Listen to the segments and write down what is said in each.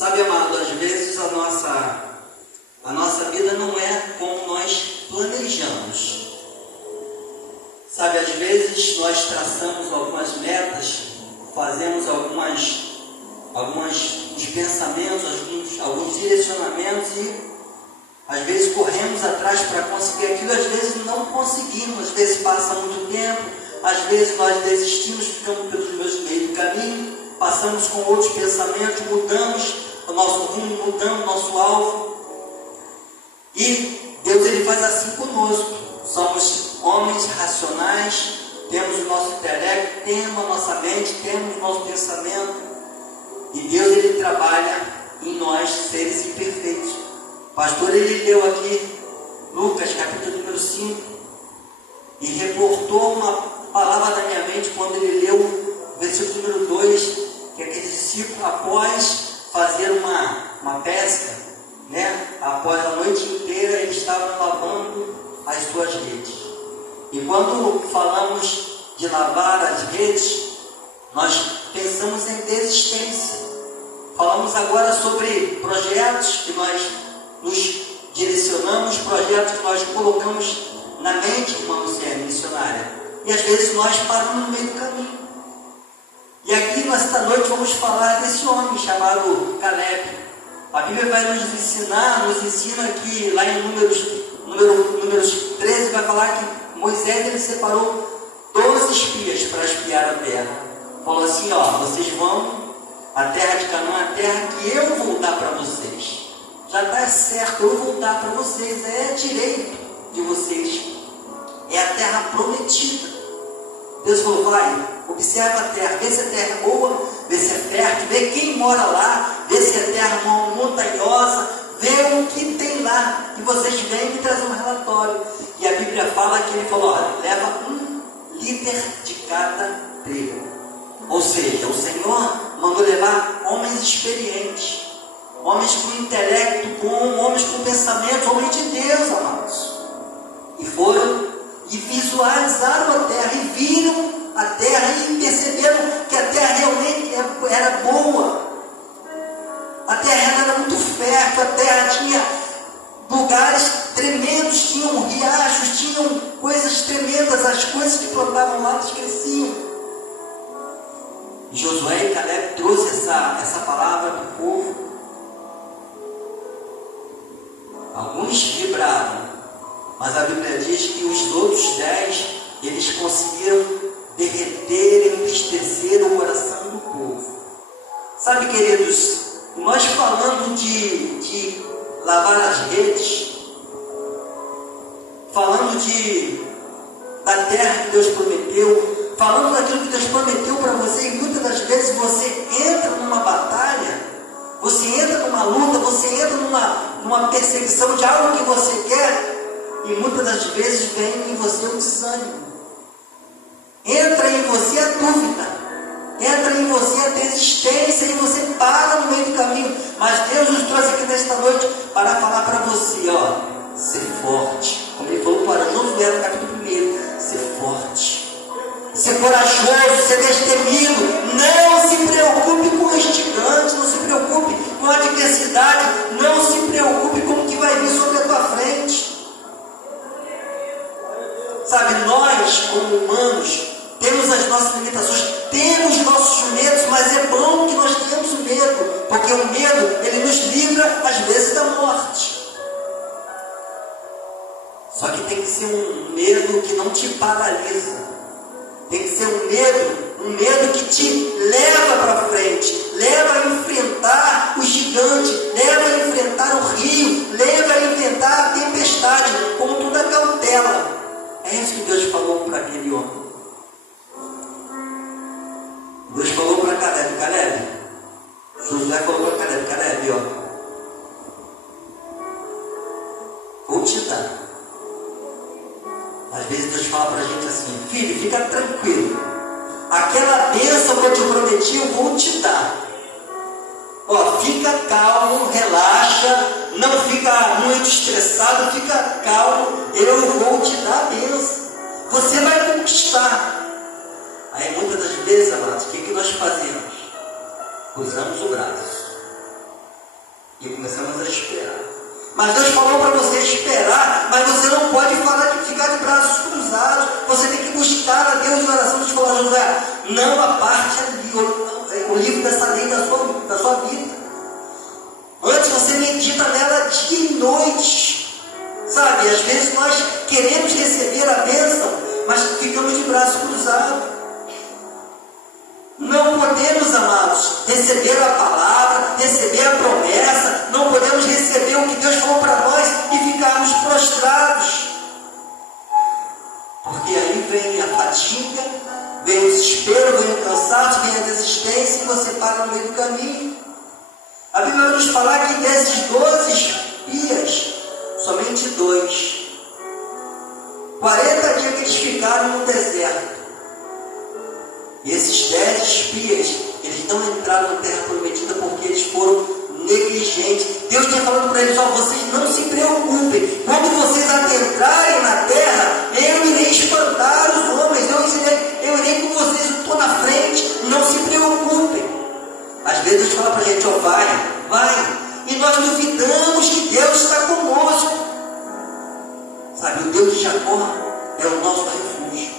Sabe, amado, às vezes a nossa vida não é como nós planejamos. Sabe, às vezes nós traçamos algumas metas, fazemos os pensamentos, alguns direcionamentos e às vezes corremos atrás para conseguir aquilo, às vezes não conseguimos, às vezes passa muito tempo, às vezes nós desistimos, ficamos pelos meio do caminho, passamos com outros pensamentos, mudamos o nosso rumo, mudamos o nosso alvo. E Deus, ele faz assim conosco. Somos homens racionais, temos o nosso intelecto, temos a nossa mente, temos o nosso pensamento. E Deus, ele trabalha em nós, seres imperfeitos. O pastor, ele leu aqui Lucas, capítulo número 5, e reportou uma palavra da minha mente quando ele leu o versículo número 2, que aquele discípulo, após fazer uma pesca, após a noite inteira, eles estavam lavando as suas redes. E quando falamos de lavar as redes, nós pensamos em desistência. Falamos agora sobre projetos que nós nos direcionamos, projetos que nós colocamos na mente de uma mulher missionária. E às vezes nós paramos no meio do caminho. E aqui nesta noite vamos falar desse homem chamado Caleb. A Bíblia vai nos ensina que lá em Números 13 vai falar que Moisés, ele separou 12 espias para espiar a terra. Falou assim, vocês vão, a terra de Canaã, a terra que eu vou dar para vocês. Já está certo, eu vou dar para vocês, é direito de vocês. É a terra prometida. Deus falou, vai, observa a terra, vê se a terra é boa, vê se é fértil, vê quem mora lá, vê se é terra montanhosa, vê o que tem lá, e vocês vêm me trazer um relatório. E a Bíblia fala que ele falou, leva 1 líder de cada trigo. Ou seja, o Senhor mandou levar homens experientes, homens com intelecto bom, homens com pensamento, homens de Deus, amados. E foram e visualizaram a terra, e viram a terra, e perceberam que a terra realmente era boa. A terra era muito fértil, a terra tinha lugares tremendos, tinham riachos, tinham coisas tremendas, as coisas que plantavam lá cresciam. Josué e Caleb trouxe essa palavra para o povo. Alguns vibraram, mas a Bíblia diz que os outros 10, eles conseguiram derreter, entristecer o coração do povo. Sabe, queridos, nós falando de lavar as redes, falando da terra que Deus prometeu, falando daquilo que Deus prometeu para você, e muitas das vezes você entra numa batalha, você entra numa luta, você entra numa perseguição de algo que você quer, e muitas das vezes vem em você o desânimo, entra em você a dúvida, entra em você a desistência, e você para no meio do caminho. Mas Deus nos trouxe aqui nesta noite para falar para você, ser forte, como ele falou para Josué no capítulo 1, ser forte, ser corajoso, ser destemido. Não se preocupe com os gigantes, não se preocupe com a adversidade, não se preocupe com o que vai vir sobre a tua frente. Sabe, nós como humanos temos as nossas limitações, temos nossos medos, mas é bom que nós tenhamos o medo, porque o medo, ele nos livra às vezes da morte. Só que tem que ser um medo que não te paralisa, tem que ser um medo que te leva para frente, leva a enfrentar o gigante, leva a enfrentar o rio, leva a enfrentar a tempestade, com toda a cautela. É isso que Deus falou para aquele homem. Deus falou para Caleb, Josué falou para Caleb, vou te dar. Às vezes Deus fala para a gente assim, filho, fica tranquilo, aquela bênção que eu te prometi, eu vou te dar. Fica calmo, relaxa, não fica muito estressado, fica calmo, eu vou te dar a bênção, você vai conquistar. Aí muitas das vezes, amados, o que nós fazemos? Cruzamos o braço. E começamos a esperar. Mas Deus falou para você esperar, mas você não pode ficar de braços cruzados. Você tem que buscar a Deus em oração. Deus falou, José, não aparte o livro dessa lei da sua vida. Antes você medita nela dia e noite. Sabe, às vezes nós queremos receber a bênção, mas ficamos de braço cruzado. Não podemos, amados, receber a palavra, receber a promessa, não podemos receber o que Deus falou para nós e ficarmos prostrados. Porque aí vem a fadiga, vem o desespero, vem o cansaço, vem a desistência e você para no meio do caminho. A Bíblia vai nos falar que desses 12 espias, somente 2, 40 dias que eles ficaram no deserto. E esses 10 espias, eles não entraram na terra prometida porque eles foram negligentes. Deus tinha falado para eles, vocês não se preocupem. Quando vocês adentrarem na terra, eu irei espantar os homens. Eu irei com vocês, eu estou na frente. Não se preocupem. Às vezes Deus fala para a gente, vai. E nós duvidamos que Deus está conosco. Sabe, o Deus de Jacó é o nosso refúgio.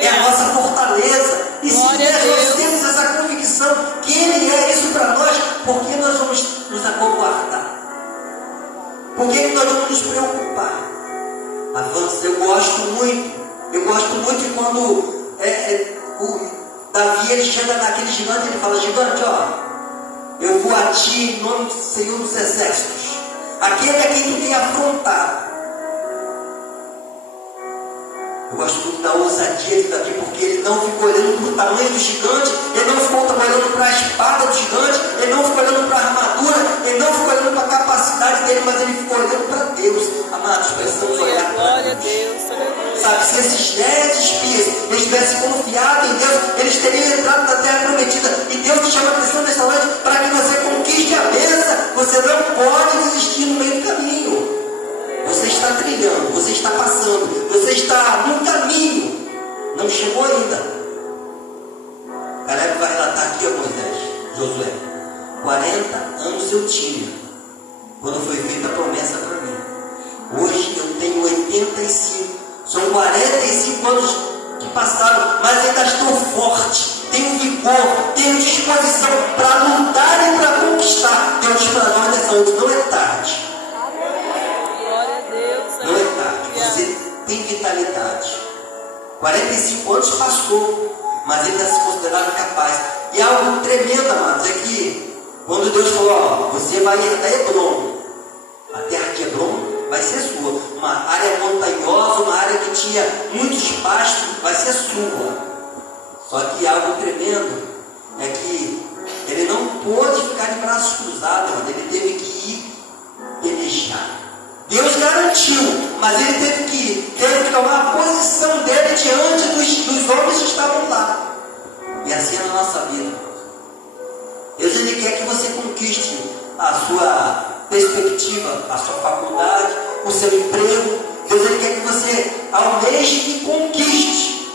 É a nossa fortaleza. E se nós temos essa convicção que Ele é isso para nós, por que nós vamos nos acovardar? Por que nós vamos nos preocupar? Avança. Eu gosto muito de quando o Davi ele chega naquele gigante e ele fala, gigante, eu vou a ti em nome do Senhor dos Exércitos. Aquele a quem tu tem afrontado. Eu gosto muito da ousadia de Davi, porque ele não ficou olhando para o tamanho do gigante, ele não ficou olhando para a espada do gigante, ele não ficou olhando para a armadura, ele não ficou olhando para a capacidade dele, mas ele ficou olhando para Deus. Amados, precisamos olhar para Deus. Sabe, se esses 10 espias eles tivessem confiado em Deus, eles teriam entrado na terra prometida. E Deus te chama a atenção nesta noite para que você conquiste a bênção. Você não pode desistir no meio do caminho. Você está trilhando, você está passando, você está no caminho, não chegou ainda. Caleb vai relatar aqui a Moisés, Josué, 40 anos eu tinha, quando foi feita a promessa para mim. Hoje eu tenho 85, são 45 anos que passaram, mas ainda estou forte, tenho vigor, tenho disposição para lutar e para conquistar. Deus para nós nessa noite, não é tarde. Não é tarde, você tem vitalidade. 45 anos passou, mas ele está se considerado capaz. E algo tremendo, amados, é que quando Deus falou, você vai herdar Hebron, a terra de Hebron vai ser sua. Uma área montanhosa, uma área que tinha muitos pastos, vai ser sua. Só que algo tremendo é que ele não pôde ficar de braços cruzados, ele teve que ir pelejar. Deus garantiu, mas ele teve que tomar a posição dele diante dos homens que estavam lá. E assim é na nossa vida. Deus ele quer que você conquiste a sua perspectiva, a sua faculdade, o seu emprego. Deus ele quer que você almeje e conquiste.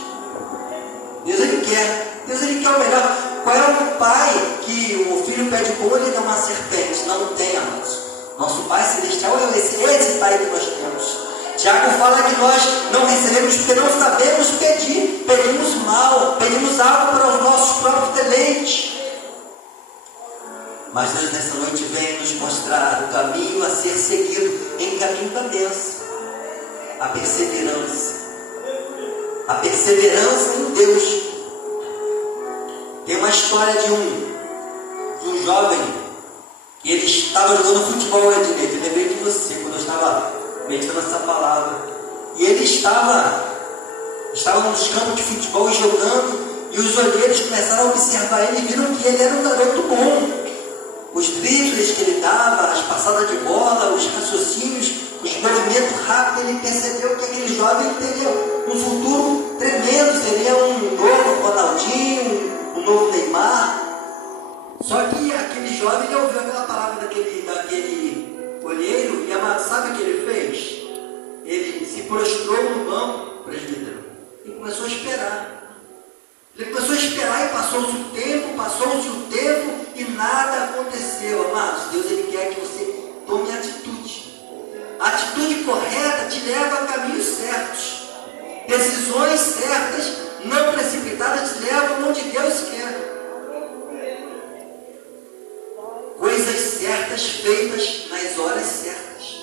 Deus ele quer o melhor. Qual é o pai que o filho pede pão e ele dá uma serpente? Não tem, amados. Nosso Pai Celestial é esse Pai que nós temos. Tiago fala que nós não recebemos porque não sabemos pedir. Pedimos mal, pedimos algo para os nossos próprios deleites. Mas Deus nessa noite vem nos mostrar o caminho a ser seguido em caminho da bênção. A perseverança. A perseverança em Deus. Tem uma história de um jovem. E ele estava jogando futebol, Ednei. Eu lembrei de você quando eu estava meditando essa palavra. E ele estava nos campos de futebol jogando. E os olheiros começaram a observar ele e viram que ele era um garoto bom. Os dribles que ele dava, as passadas de bola, os raciocínios, os movimentos rápidos, ele percebeu que aquele jovem teria um futuro tremendo. Seria um novo Ronaldinho, um novo Neymar. Só que aquele jovem, ele ouviu aquela palavra daquele olheiro e, amado, sabe o que ele fez? Ele se prostrou no banco, presbítero, e começou a esperar. Ele começou a esperar e passou-se o tempo e nada aconteceu. Amados, Deus ele quer que você atitude correta te leva a caminhos certos. Decisões certas, não precipitadas, te levam onde Deus quer. Coisas certas feitas nas horas certas.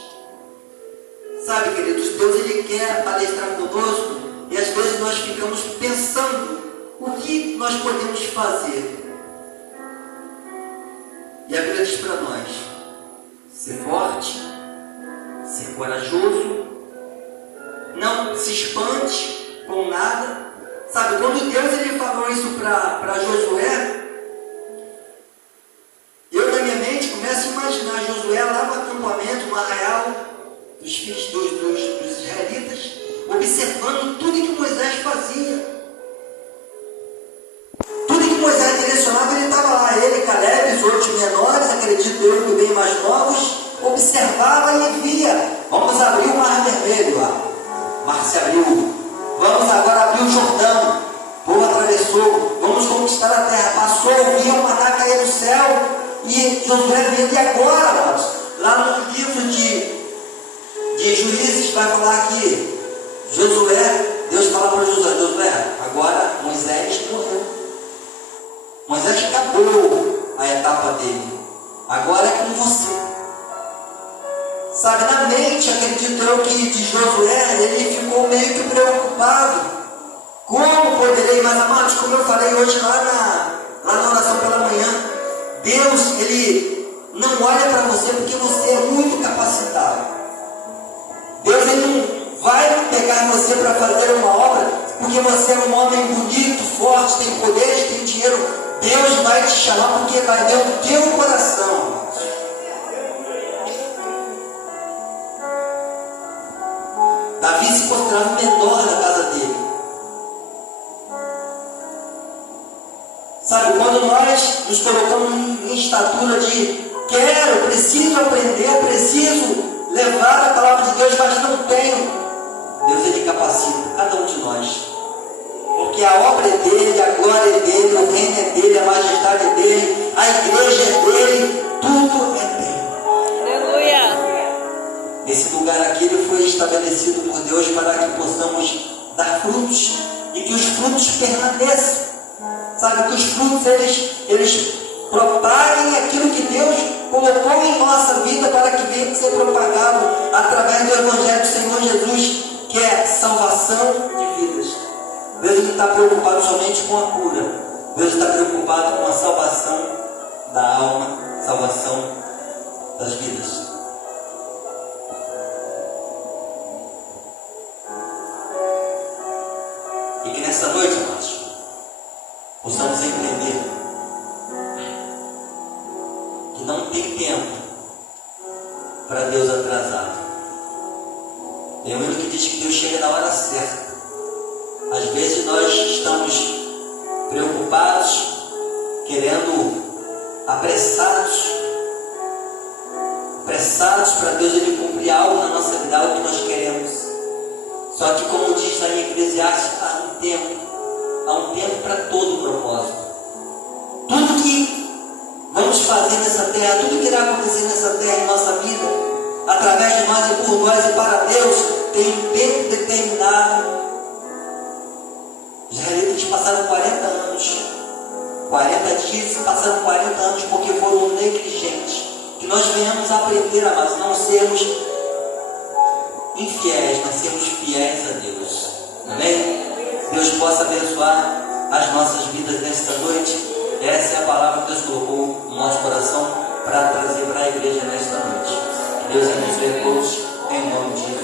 Sabe, queridos, Deus Ele quer palestrar conosco e às vezes nós ficamos pensando o que nós podemos fazer. E a Bíblia diz para nós: ser forte, ser corajoso, não se espante com nada. Sabe, quando Deus Ele falou isso para Josué, eu na minha mente começo a imaginar Josué lá no acampamento, no arraial dos filhos dos israelitas, observando tudo que Moisés fazia. Tudo que Moisés direcionava, ele estava lá. Ele, Caleb, os outros menores, acredito eu que bem mais novos, observava e via. Vamos abrir o Mar Vermelho lá. O mar se abriu. Vamos agora abrir o Jordão. O povo atravessou. Vamos conquistar a terra. Passou, via o maná cair do céu. E Josué via. E agora, amados, lá no livro de Juízes, vai falar que Josué, Deus fala para Josué, agora Moisés morreu. Moisés acabou a etapa dele. Agora é com você. Sabe, na mente, acredito eu que de Josué, ele ficou meio que preocupado. Como poderei, mas amados, como eu falei hoje lá na oração pela manhã, Deus, Ele não olha para você porque você é muito capacitado. Deus, Ele não vai pegar você para fazer uma obra porque você é um homem bonito, forte, tem poderes, tem dinheiro. Deus vai te chamar porque vai ver o teu coração. Davi se considerava o menor da casa dele. Sabe, quando nós nos colocamos em estatura de quero, preciso aprender, preciso levar a palavra de Deus, mas não tenho, Deus Ele capacita cada um de nós. Porque a obra é dele, a glória é dele, o reino é dele, a majestade é dele, a igreja é dele, tudo é dele. Aleluia! Esse lugar aqui ele foi estabelecido por Deus para que possamos dar frutos e que os frutos permaneçam. Sabe, que os frutos eles propaguem aquilo que Deus colocou em nossa vida para que venha ser propagado através do Evangelho do Senhor Jesus, que é salvação de vidas. Deus não está preocupado somente com a cura. Deus está preocupado com a salvação da alma, salvação das vidas. E que nessa noite, amados, possamos entender que não tem tempo para Deus atrasado. Tem um que diz que Deus chega na hora certa. Às vezes nós estamos preocupados, querendo apressados para Deus Ele cumprir algo na nossa vida, algo que nós queremos. Só que, como diz lá em Eclesiastes, há um tempo para todo o propósito. Tudo que vamos fazer nessa terra, tudo que irá acontecer nessa terra em nossa vida, através de nós e por nós e para Deus, tem um tempo determinado. Os israelitas passaram 40 anos, 40 dias, passaram 40 anos porque foram negligentes. Que nós venhamos a aprender, amados, não sermos infiéis, mas sermos fiéis a Deus. Amém? Deus possa abençoar as nossas vidas nesta noite. Essa é a palavra que Deus colocou no nosso coração para trazer para a igreja nesta noite. Que Deus abençoe a todos, em nome de Jesus.